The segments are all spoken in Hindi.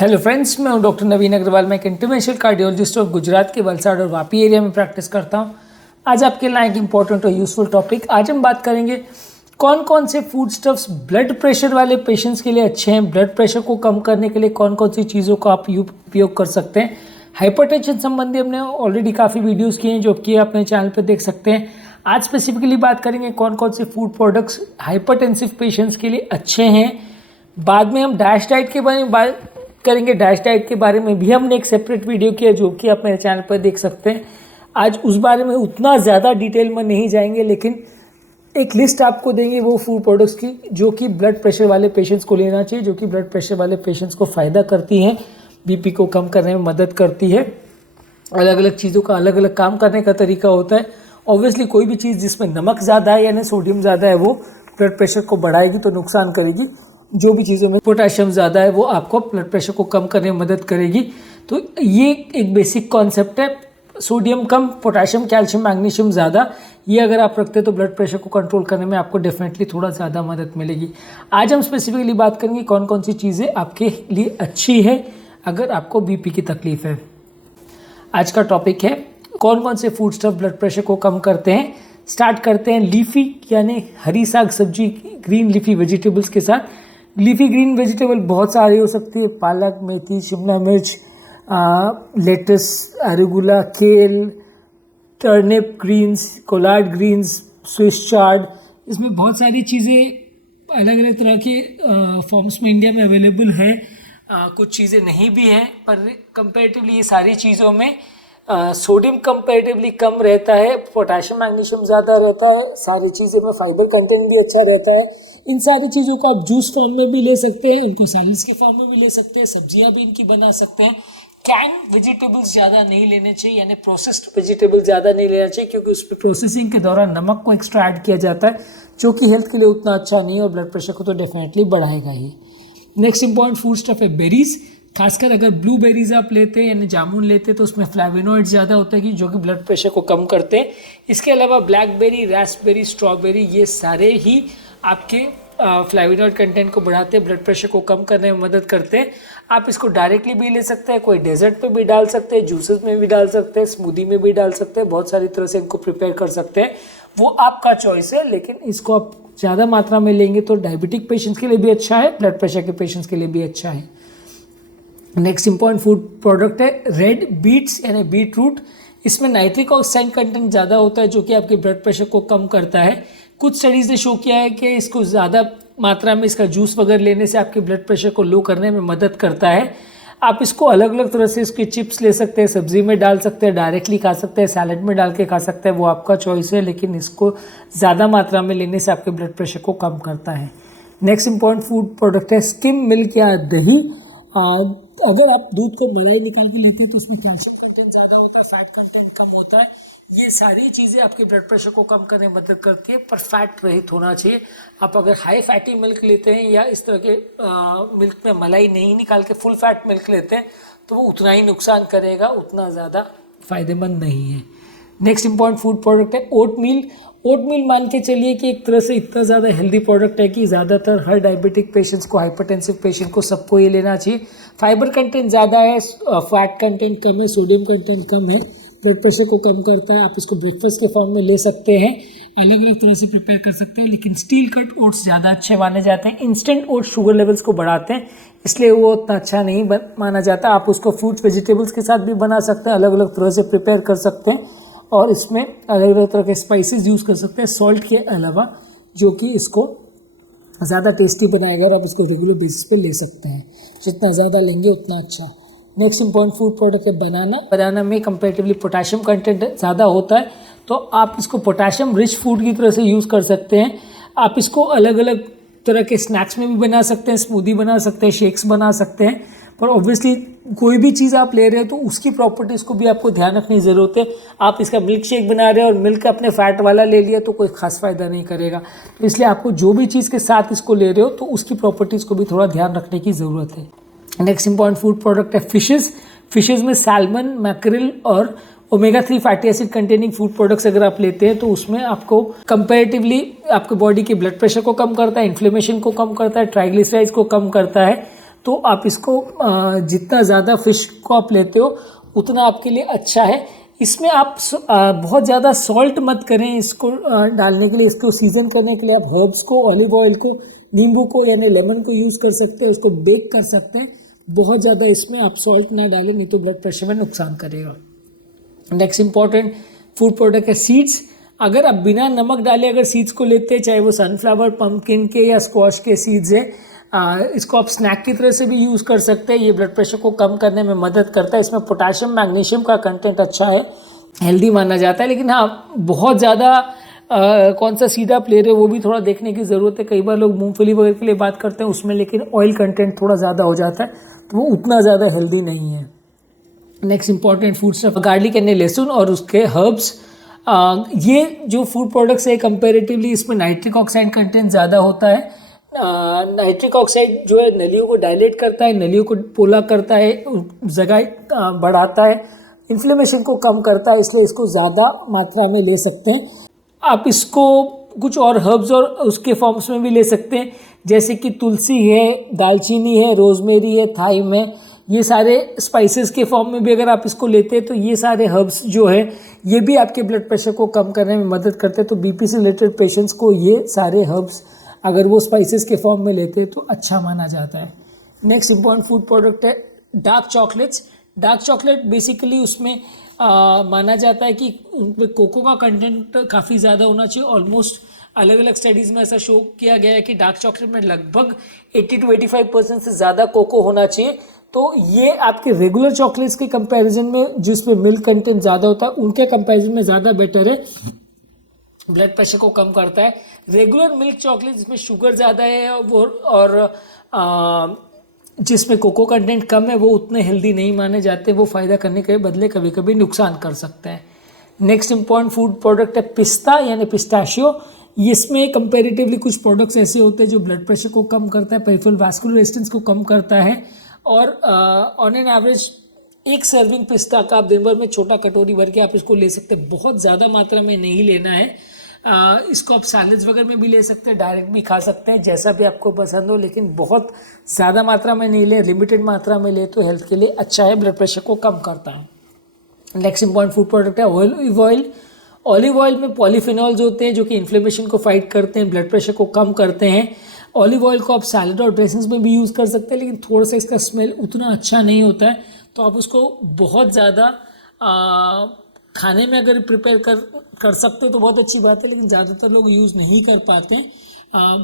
हेलो फ्रेंड्स, मैं हूं डॉक्टर नवीन अग्रवाल। मैं एक इंटरनेशनल कार्डियोलॉजिस्ट और गुजरात के वलसाड़ और वापी एरिया में प्रैक्टिस करता हूं। आज आपके लिए एक इंपॉर्टेंट और यूजफुल टॉपिक। आज हम बात करेंगे कौन कौन से फूड स्टफ्स ब्लड प्रेशर वाले पेशेंट्स के लिए अच्छे हैं। ब्लड प्रेशर को कम करने के लिए कौन कौन सी चीज़ों का आप उपयोग कर सकते हैं। हाइपरटेंशन संबंधी हमने ऑलरेडी काफ़ी वीडियोज़ किए हैं जो कि आप अपने चैनल पर देख सकते हैं। आज स्पेसिफिकली बात करेंगे कौन कौन से फूड प्रोडक्ट्स हाइपरटेंसिव पेशेंट्स के लिए अच्छे हैं। बाद में हम डैश डाइट के बारे में बात करेंगे। डैश डाइट के बारे में भी हमने एक सेपरेट वीडियो किया जो कि आप मेरे चैनल पर देख सकते हैं। आज उस बारे में उतना ज़्यादा डिटेल में नहीं जाएंगे, लेकिन एक लिस्ट आपको देंगे वो फूड प्रोडक्ट्स की जो कि ब्लड प्रेशर वाले पेशेंट्स को लेना चाहिए, जो कि ब्लड प्रेशर वाले पेशेंट्स को फ़ायदा करती हैं, बीपी को कम करने में मदद करती है। अलग अलग चीज़ों का अलग अलग काम करने का तरीका होता है। ऑब्वियसली कोई भी चीज़ जिसमें नमक ज़्यादा है यानी सोडियम ज़्यादा है वो ब्लड प्रेशर को बढ़ाएगी तो नुकसान करेगी। जो भी चीज़ों में पोटेशियम ज़्यादा है वो आपको ब्लड प्रेशर को कम करने में मदद करेगी। तो ये एक बेसिक कॉन्सेप्ट है। सोडियम कम, पोटेशियम, कैल्शियम, मैग्नीशियम ज़्यादा, ये अगर आप रखते हैं तो ब्लड प्रेशर को कंट्रोल करने में आपको डेफिनेटली थोड़ा ज़्यादा मदद मिलेगी। आज हम स्पेसिफिकली बात करेंगे कौन कौन सी चीज़ें आपके लिए अच्छी है अगर आपको बीपी की तकलीफ है। आज का टॉपिक है कौन कौन से फूड स्टफ ब्लड प्रेशर को कम करते हैं। स्टार्ट करते हैं लीफी यानी हरी साग सब्जी, ग्रीन लीफी वेजिटेबल्स के साथ। लीफी ग्रीन वेजिटेबल बहुत सारी हो सकती है। पालक, मेथी, शिमला मिर्च, lettuce, arugula, kale, turnip greens, collard greens, Swiss chard. इसमें बहुत सारी चीज़ें अलग अलग तरह के फॉर्म्स में इंडिया में अवेलेबल है। कुछ चीज़ें नहीं भी हैं, पर कंपेरेटिवली ये सारी चीज़ों में सोडियम कंपेरेटिवली कम रहता है, पोटेशियम मैग्नीशियम ज़्यादा रहता है। सारी चीज़ों में फाइबर कंटेंट भी अच्छा रहता है। इन सारी चीज़ों को आप जूस फॉर्म में भी ले सकते हैं, उनको सैलेड्स के फॉर्म में भी ले सकते हैं, सब्जियां भी इनकी बना सकते हैं। कैन वेजिटेबल्स ज़्यादा नहीं लेने चाहिए यानी प्रोसेस्ड वेजिटेबल ज़्यादा नहीं लेना चाहिए, क्योंकि उस पर प्रोसेसिंग के दौरान नमक को एक्स्ट्रा ऐड किया जाता है जो कि हेल्थ के लिए उतना अच्छा नहीं है और ब्लड प्रेशर को तो डेफिनेटली बढ़ाएगा ही। नेक्स्ट इंपॉर्टेंट फूड स्टफ है बेरीज। खासकर अगर ब्लूबेरीज आप लेते हैं यानी जामुन लेते हैं तो उसमें फ्लेवोनॉइड ज़्यादा होता है कि जो कि ब्लड प्रेशर को कम करते हैं। इसके अलावा ब्लैकबेरी, रास्पबेरी, स्ट्रॉबेरी, ये सारे ही आपके फ्लेवोनॉइड कंटेंट को बढ़ाते हैं, ब्लड प्रेशर को कम करने में मदद करते हैं। आप इसको डायरेक्टली भी ले सकते हैं, कोई डेजर्ट पे भी डाल सकते हैं, जूसेस में भी डाल सकते हैं, स्मूदी में भी डाल सकते हैं। बहुत सारी तरह से इनको प्रिपेयर कर सकते हैं, वो आपका चॉइस है। लेकिन इसको आप ज़्यादा मात्रा में लेंगे तो डायबिटिक पेशेंट्स के लिए भी अच्छा है, ब्लड प्रेशर के पेशेंट्स के लिए भी अच्छा है। नेक्स्ट इंपॉर्टेंट फूड प्रोडक्ट है रेड बीट्स यानी बीट रूट। इसमें नाइट्रिक ऑक्साइड कंटेंट ज़्यादा होता है जो कि आपके ब्लड प्रेशर को कम करता है। कुछ स्टडीज़ ने शो किया है कि इसको ज़्यादा मात्रा में इसका जूस वगैरह लेने से आपके ब्लड प्रेशर को लो करने में मदद करता है। आप इसको अलग अलग तरह से इसके चिप्स ले सकते हैं, सब्जी में डाल सकते हैं, डायरेक्टली खा सकते हैं, सैलड में डाल के खा सकते हैं, वो आपका चॉइस है। लेकिन इसको ज़्यादा मात्रा में लेने से आपके ब्लड प्रेशर को कम करता है। नेक्स्ट इंपॉर्टेंट फूड प्रोडक्ट है स्किम मिल्क या दही। अगर आप दूध को मलाई निकाल के लेते हैं तो उसमें कैल्शियम कंटेंट ज़्यादा होता है, फैट कंटेंट कम होता है। ये सारी चीज़ें आपके ब्लड प्रेशर को कम करने में मदद करती है, पर फैट रहित होना चाहिए। आप अगर हाई फैटी मिल्क लेते हैं या इस तरह के मिल्क में मलाई नहीं निकाल के फुल फैट मिल्क लेते हैं तो वो उतना ही नुकसान करेगा, उतना ज़्यादा फायदेमंद नहीं है। नेक्स्ट इंपॉर्टेंट फूड प्रोडक्ट है ओटमील। ओटमील मान के चलिए कि एक तरह से इतना ज़्यादा हेल्दी प्रोडक्ट है कि ज़्यादातर हर डायबिटिक पेशेंट्स को, हाइपरटेंसिव पेशेंट को, सबको ये लेना चाहिए। फाइबर कंटेंट ज़्यादा है, फैट कंटेंट कम है, सोडियम कंटेंट कम है, ब्लड प्रेशर को कम करता है। आप इसको ब्रेकफास्ट के फॉर्म में ले सकते हैं, अलग अलग तरह से प्रिपेयर कर सकते हैं। लेकिन स्टील कट ओट्स ज़्यादा अच्छे माने जाते हैं। इंस्टेंट ओट्स शुगर लेवल्स को बढ़ाते हैं, इसलिए वो उतना अच्छा नहीं माना जाता। आप उसको फ्रूट्स वेजिटेबल्स के साथ भी बना सकते हैं, अलग अलग तरह से प्रिपेयर कर सकते हैं और इसमें अलग अलग तरह के स्पाइसेस यूज़ कर सकते हैं सॉल्ट के अलावा, जो कि इसको ज़्यादा टेस्टी बनाएगा और आप इसको रेगुलर बेसिस पे ले सकते हैं। जितना ज़्यादा लेंगे उतना अच्छा। नेक्स्ट इंपॉर्टेंट फूड प्रोडक्ट है बनाना। बनाना में कंपैरेटिवली पोटेशियम कंटेंट ज़्यादा होता है, तो आप इसको पोटेशियम रिच फूड की तरह से यूज़ कर सकते हैं। आप इसको अलग अलग तरह के स्नैक्स में भी बना सकते हैं, स्मूदी बना सकते हैं, शेक्स बना सकते हैं। पर ऑब्वियसली कोई भी चीज़ आप ले रहे हो तो उसकी प्रॉपर्टीज़ को भी आपको ध्यान रखने की ज़रूरत है। आप इसका मिल्क शेक बना रहे हो और मिल्क अपने फैट वाला ले लिया तो कोई खास फ़ायदा नहीं करेगा। तो इसलिए आपको जो भी चीज़ के साथ इसको ले रहे हो तो उसकी प्रॉपर्टीज़ को भी थोड़ा ध्यान रखने की ज़रूरत है। नेक्स्ट इंपॉर्टेंट फूड प्रोडक्ट है फिशेज़। फिशेज़ में सैल्मन, मैकरेल और omega 3 fatty acid containing food products अगर आप लेते हैं तो उसमें आपको कंपैरेटिवली आपके बॉडी के ब्लड प्रेशर को कम करता है, इन्फ्लेमेशन को कम करता है, ट्राइग्लिसराइड्स को कम करता है, तो आप इसको जितना ज़्यादा फिश को आप लेते हो उतना आपके लिए अच्छा है। इसमें आप बहुत ज़्यादा सॉल्ट मत करें इसको डालने के लिए। इसको सीजन करने के लिए आप हर्ब्स को, ऑलिव ऑयल को, नींबू को यानी लेमन को यूज़ कर सकते हैं, उसको बेक कर सकते हैं। बहुत ज़्यादा इसमें आप सॉल्ट ना डालें, नहीं तो ब्लड प्रेशर में नुकसान करेगा। नेक्स्ट इंपॉर्टेंट फूड प्रोडक्ट है सीड्स। अगर आप बिना नमक डाले अगर सीड्स को लेते हैं, चाहे वो सनफ्लावर, पम्पकिन के या स्क्वाश के सीड्स हैं, इसको आप स्नैक की तरह से भी यूज़ कर सकते हैं। ये ब्लड प्रेशर को कम करने में मदद करता है। इसमें पोटाशियम, मैग्नीशियम का कंटेंट अच्छा है, हेल्दी माना जाता है। लेकिन हाँ, बहुत ज़्यादा कौन सा सीड आप ले रहे हो वो भी थोड़ा देखने की ज़रूरत है। कई बार लोग मूंगफली वगैरह के लिए बात करते हैं उसमें, लेकिन ऑयल कंटेंट थोड़ा ज़्यादा हो जाता है तो वो उतना ज़्यादा हेल्दी नहीं है। Next important food stuff garlic यानी लहसुन और उसके हर्ब्स। ये जो फूड प्रोडक्ट्स है कंपैरेटिवली इसमें नाइट्रिक ऑक्साइड कंटेंट ज़्यादा होता है। नाइट्रिक ऑक्साइड जो है नलियों को डायलेट करता है, नलियों को पोला करता है, जगह बढ़ाता है, इन्फ्लेमेशन को कम करता है, इसलिए इसको ज़्यादा मात्रा में ले सकते हैं। आप इसको कुछ और हर्ब्स और उसके फॉर्म्स में भी ले सकते हैं, जैसे कि तुलसी है, दालचीनी है, रोजमेरी है, थाइम है। ये सारे स्पाइसेस के फॉर्म में भी अगर आप इसको लेते हैं तो ये सारे हर्ब्स जो है ये भी आपके ब्लड प्रेशर को कम करने में मदद करते हैं। तो बीपी से रिलेटेड पेशेंट्स को ये सारे हर्ब्स अगर वो स्पाइसेस के फॉर्म में लेते हैं तो अच्छा माना जाता है। नेक्स्ट इंपॉर्टेंट फूड प्रोडक्ट है dark chocolates. Dark chocolate basically उसमें माना जाता है कि उनमें कोको का कंटेंट काफ़ी ज़्यादा होना चाहिए। ऑलमोस्ट अलग अलग स्टडीज़ में ऐसा शो किया गया है कि डार्क चॉकलेट में लगभग 80 to 85% से ज़्यादा कोको होना चाहिए। तो ये आपके रेगुलर चॉकलेट्स के कंपैरिजन में जिसमें मिल्क कंटेंट ज़्यादा होता है उनके कंपैरिजन में ज़्यादा बेटर है, ब्लड प्रेशर को कम करता है। रेगुलर मिल्क चॉकलेट जिसमें शुगर ज़्यादा है वो और जिसमें कोको कंटेंट कम है वो उतने हेल्दी नहीं माने जाते, वो फ़ायदा करने के बदले कभी कभी नुकसान कर सकते हैं। नेक्स्ट इंपॉर्टेंट फूड प्रोडक्ट है पिस्ता यानी पिस्ताशियो। इसमें कंपैरेटिवली कुछ प्रोडक्ट्स ऐसे होते हैं जो ब्लड प्रेशर को कम करता है, पेरिफेरल वैस्कुलर रेजिस्टेंस को कम करता है और ऑन एन एवरेज एक सर्विंग पिस्ता का आप दिन भर में छोटा कटोरी भर के आप इसको ले सकते हैं। बहुत ज़्यादा मात्रा में नहीं लेना है। इसको आप सैलेड्स वगैरह में भी ले सकते हैं, डायरेक्ट भी खा सकते हैं, जैसा भी आपको पसंद हो, लेकिन बहुत ज़्यादा मात्रा में नहीं ले, लिमिटेड मात्रा में ले तो हेल्थ के लिए अच्छा है, ब्लड प्रेशर को कम करता है। नेक्स्ट इंपॉर्टेंट फूड प्रोडक्ट है ऑलिव ऑयल। ऑलिव ऑयल में पॉलीफिनॉल्स होते हैं जो कि इन्फ्लेमेशन को फाइट करते हैं, ब्लड प्रेशर को कम करते हैं। ऑलिव ऑयल को आप सैलड और ड्रेसिंग्स में भी यूज़ कर सकते हैं, लेकिन थोड़ा सा इसका स्मेल उतना अच्छा नहीं होता है, तो आप उसको बहुत ज़्यादा खाने में अगर प्रिपेयर कर सकते हो तो बहुत अच्छी बात है, लेकिन ज़्यादातर लोग यूज़ नहीं कर पाते हैं।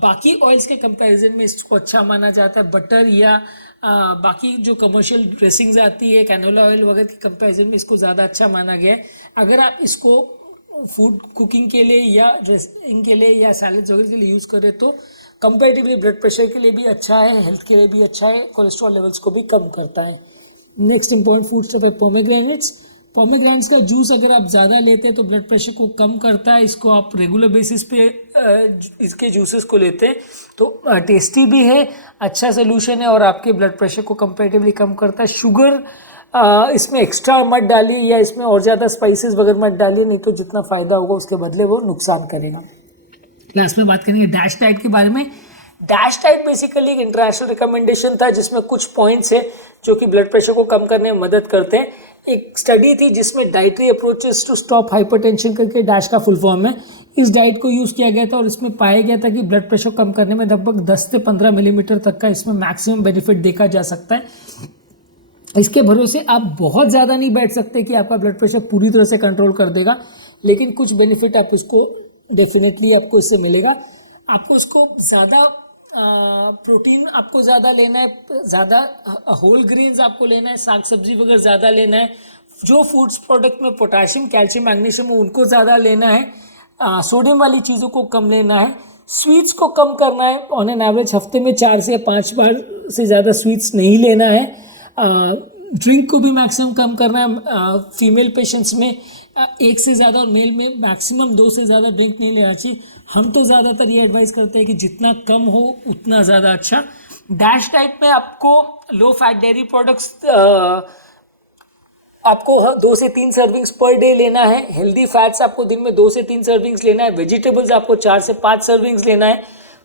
बाकी ऑयल्स के कंपैरिजन में इसको अच्छा माना जाता है। बटर या बाकी जो कमर्शियल ड्रेसिंग्स आती है, कैनोला ऑयल वगैरह के कंपैरिजन में इसको ज़्यादा अच्छा माना गया है। अगर आप इसको फूड कुकिंग के लिए या ड्रेसिंग के लिए या सैलड्स वगैरह के लिए यूज़ करें तो कंपैरेटिवली ब्लड प्रेशर के लिए भी अच्छा है, हेल्थ के लिए भी अच्छा है, कोलेस्ट्रॉल लेवल्स को भी कम करता है। नेक्स्ट इंपॉर्टेंट फूड स्टफ है पोमेग्रेनेट्स। पोमेग्रेनेट्स का जूस अगर आप ज़्यादा लेते हैं तो ब्लड प्रेशर को कम करता है। इसको आप रेगुलर बेसिस पे इसके जूसेस को लेते हैं तो टेस्टी भी है, अच्छा सोल्यूशन है और आपके ब्लड प्रेशर को कंपैरेटिवली कम करता है। शुगर इसमें एक्स्ट्रा मत डालिए या इसमें और ज़्यादा स्पाइसेस वगैरह मत डालिए, नहीं तो जितना फ़ायदा होगा उसके बदले वो नुकसान करेगा। लास्ट में बात करेंगे डैश डाइट के बारे में। डैश डाइट बेसिकली एक इंटरनेशनल रिकमेंडेशन था जिसमें कुछ पॉइंट्स है जो कि ब्लड प्रेशर को कम करने में मदद करते हैं। एक स्टडी थी जिसमें dietary approaches to stop hypertension करके डैश का फुल फॉर्म है, इस डाइट को यूज़ किया गया था और इसमें पाया गया था कि ब्लड प्रेशर कम करने में लगभग 10 से 15 मिलीमीटर तक का इसमें मैक्सिमम बेनिफिट देखा जा सकता है। इसके भरोसे आप बहुत ज़्यादा नहीं बैठ सकते कि आपका ब्लड प्रेशर पूरी तरह से कंट्रोल कर देगा, लेकिन कुछ बेनिफिट आप इसको डेफिनेटली आपको इससे मिलेगा। आपको इसको ज़्यादा प्रोटीन आपको ज़्यादा लेना है, ज़्यादा होल ग्रेन्स आपको लेना है, साग सब्जी वगैरह ज़्यादा लेना है, जो फूड्स प्रोडक्ट में पोटाशियम, कैल्शियम, मैग्नीशियम हो उनको ज़्यादा लेना है, सोडियम वाली चीज़ों को कम लेना है, स्वीट्स को कम करना है। ऑन एन एवरेज हफ्ते में 4 से 5 बार से ज़्यादा स्वीट्स नहीं लेना है। ड्रिंक को भी मैक्सिमम कम करना है। फीमेल पेशेंट्स में 1 से ज़्यादा और मेल में मैक्सिमम 2 से ज़्यादा ड्रिंक नहीं लेना चाहिए। हम तो ज़्यादातर ये एडवाइस करते हैं कि जितना कम हो उतना ज़्यादा अच्छा। डैश डाइट में आपको लो फैट डेयरी प्रोडक्ट्स आपको 2 से 3 सर्विंग्स पर डे लेना है। हेल्दी फैट्स आपको दिन में 2 से 3 सर्विंग्स लेना है। वेजिटेबल्स आपको 4 से 5 सर्विंग्स लेना है।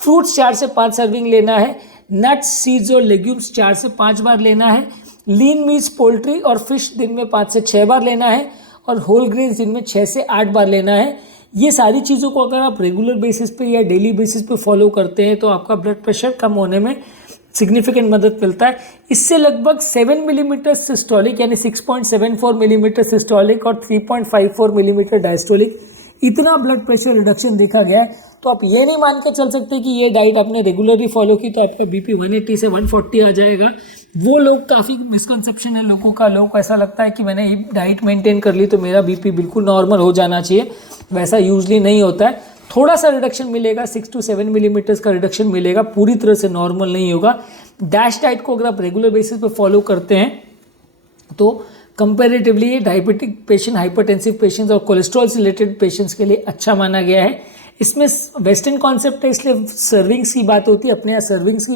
फ्रूट्स 4 से 5 सर्विंग लेना है। नट्स, सीड्स और लेग्यूम्स 4 से 5 बार लेना है। लीन मीट्स, पोल्ट्री और फिश दिन में 5 से 6 बार लेना है। और होल ग्रेन्स दिन में 6 से 8 बार लेना है। ये सारी चीज़ों को अगर आप रेगुलर बेसिस पे या डेली बेसिस पे फॉलो करते हैं तो आपका ब्लड प्रेशर कम होने में सिग्निफिकेंट मदद मिलता है। इससे लगभग 7 मिलीमीटर सिस्टोलिक यानी 6.74 मिलीमीटर सिस्टोलिक और 3.54 मिलीमीटर डायस्टोलिक इतना ब्लड प्रेशर रिडक्शन देखा गया है। तो आप ये नहीं मान कर चल सकते कि ये डाइट आपने रेगुलरली फॉलो की तो आपका बीपी 180 से 140 आ जाएगा। वो लोग काफ़ी मिसकंसेप्शन है लोगों का, लोगों को ऐसा लगता है कि मैंने ये डाइट मेंटेन कर ली तो मेरा बीपी बिल्कुल नॉर्मल हो जाना चाहिए। वैसा यूजली नहीं होता है। थोड़ा सा रिडक्शन मिलेगा, 6 to 7 मिलीमीटर्स का रिडक्शन मिलेगा, पूरी तरह से नॉर्मल नहीं होगा। डैश डाइट को अगर आप रेगुलर बेसिस पे फॉलो करते हैं तो कंपैरेटिवली ये डायबिटिक पेशेंट, हाइपरटेंसिव पेशेंट्स और कोलेस्ट्रॉल से रिलेटेड पेशेंट्स के लिए अच्छा माना गया है। इसमें वेस्टर्न कॉन्सेप्ट है इसलिए सर्विंग्स की बात होती है, अपने यहाँ सर्विंग्स की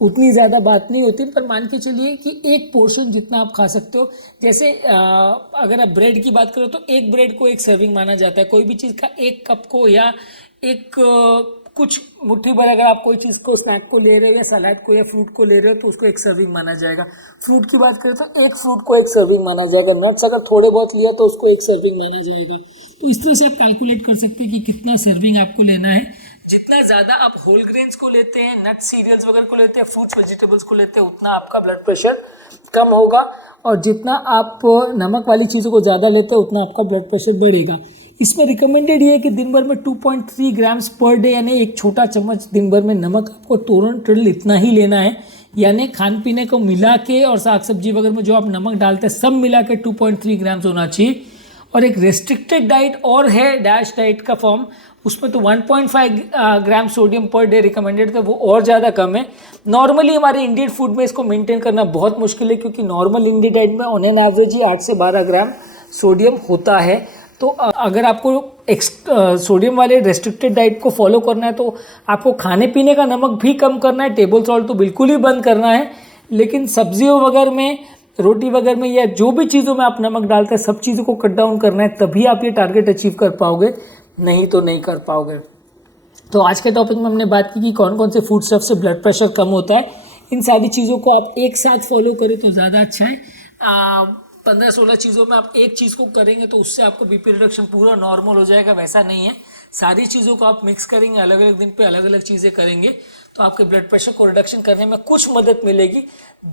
उतनी ज़्यादा बात नहीं होती, पर मान के चलिए कि एक पोर्शन जितना आप खा सकते हो। जैसे अगर आप ब्रेड की बात करो तो एक ब्रेड को एक सर्विंग माना जाता है। कोई भी चीज़ का एक कप को या एक कुछ मुट्ठी भर अगर आप कोई चीज़ को, स्नैक को ले रहे हो या सलाद को या फ्रूट को ले रहे हो तो उसको एक सर्विंग माना जाएगा। फ्रूट की बात करें तो एक फ्रूट को एक सर्विंग माना जाएगा। नट्स अगर थोड़े बहुत लिया तो उसको एक सर्विंग माना जाएगा। तो इस तरह से आप कैलकुलेट कर सकते हैं कि कितना सर्विंग आपको लेना है। जितना ज़्यादा आप होल ग्रेन्स को लेते हैं, नट सीरियल्स वगैरह को लेते हैं, फ्रूट्स वेजिटेबल्स को लेते हैं, उतना आपका ब्लड प्रेशर कम होगा। और जितना आप नमक वाली चीज़ों को ज़्यादा लेते हैं उतना आपका ब्लड प्रेशर बढ़ेगा। इसमें रिकमेंडेड ये है कि दिन भर में 2.3 ग्राम्स पर डे यानी एक छोटा चम्मच दिन भर में नमक आपको टोटल इतना ही लेना है। यानी खान पीने को मिला के और साग सब्जी वगैरह में जो आप नमक डालते हैं सब मिला के 2.3 ग्राम्स होना चाहिए। और एक रेस्ट्रिक्टेड डाइट और है डैश डाइट का फॉर्म, उसमें तो 1.5 gram sodium per day recommended था, वो और ज़्यादा कम है। नॉर्मली हमारे इंडियन फूड में इसको मेंटेन करना बहुत मुश्किल है क्योंकि नॉर्मल इंडियन डाइट में ऑन एन एवरेज ही 8 से 12 ग्राम सोडियम होता है। तो अगर आपको सोडियम वाले रेस्ट्रिक्टेड डाइट को फॉलो करना है तो आपको खाने पीने का नमक भी कम करना है, टेबल सॉल्ट तो बिल्कुल ही बंद करना है। लेकिन सब्जियों वगैरह में, रोटी वगैरह में या जो भी चीज़ों में आप नमक डालते हैं सब चीज़ों को कट डाउन करना है, तभी आप ये टारगेट अचीव कर पाओगे, नहीं तो नहीं कर पाओगे। तो आज के टॉपिक में हमने बात की कि कौन कौन से फूड स्टफ से ब्लड प्रेशर कम होता है। इन सारी चीज़ों को आप एक साथ फॉलो करें तो ज़्यादा अच्छा है। 15-16 चीज़ों में आप एक चीज़ को करेंगे तो उससे आपको बीपी रिडक्शन पूरा नॉर्मल हो जाएगा, वैसा नहीं है। सारी चीज़ों को आप मिक्स करेंगे, अलग अलग दिन पे अलग अलग चीज़ें करेंगे तो आपके ब्लड प्रेशर को रिडक्शन करने में कुछ मदद मिलेगी।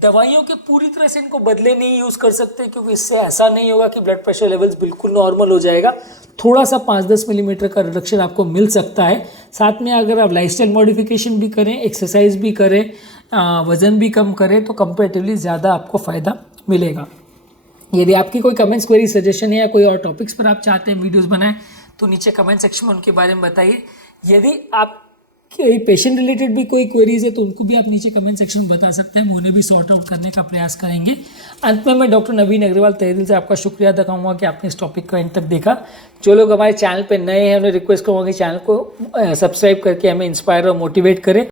दवाइयों के पूरी तरह से इनको बदले नहीं यूज़ कर सकते क्योंकि इससे ऐसा नहीं होगा कि ब्लड प्रेशर लेवल्स बिल्कुल नॉर्मल हो जाएगा। थोड़ा सा 5-10 मिलीमीटर का रिडक्शन आपको मिल सकता है। साथ में अगर आप लाइफस्टाइल मॉडिफिकेशन भी करें, एक्सरसाइज भी करें, वज़न भी कम करें तो कंपैरेटिवली ज़्यादा आपको फ़ायदा मिलेगा। यदि आपकी कोई कमेंट्स, क्वेरी, सजेशन है या कोई और टॉपिक्स पर आप चाहते हैं वीडियोस बनाएं तो नीचे कमेंट सेक्शन में उनके बारे में बताइए। यदि आप पेशेंट रिलेटेड भी कोई क्वेरीज है तो उनको भी आप नीचे कमेंट सेक्शन में बता सकते हैं, उन्हें भी सॉर्ट आउट करने का प्रयास करेंगे। अंत में मैं डॉक्टर नवीन अग्रवाल तहे दिल से आपका शुक्रिया अदा करूँगा कि आपने इस टॉपिक को एंड तक देखा। जो लोग हमारे चैनल पर नए हैं उन्हें रिक्वेस्ट करूँगा कि चैनल को सब्सक्राइब करके हमें इंस्पायर और मोटिवेट करें।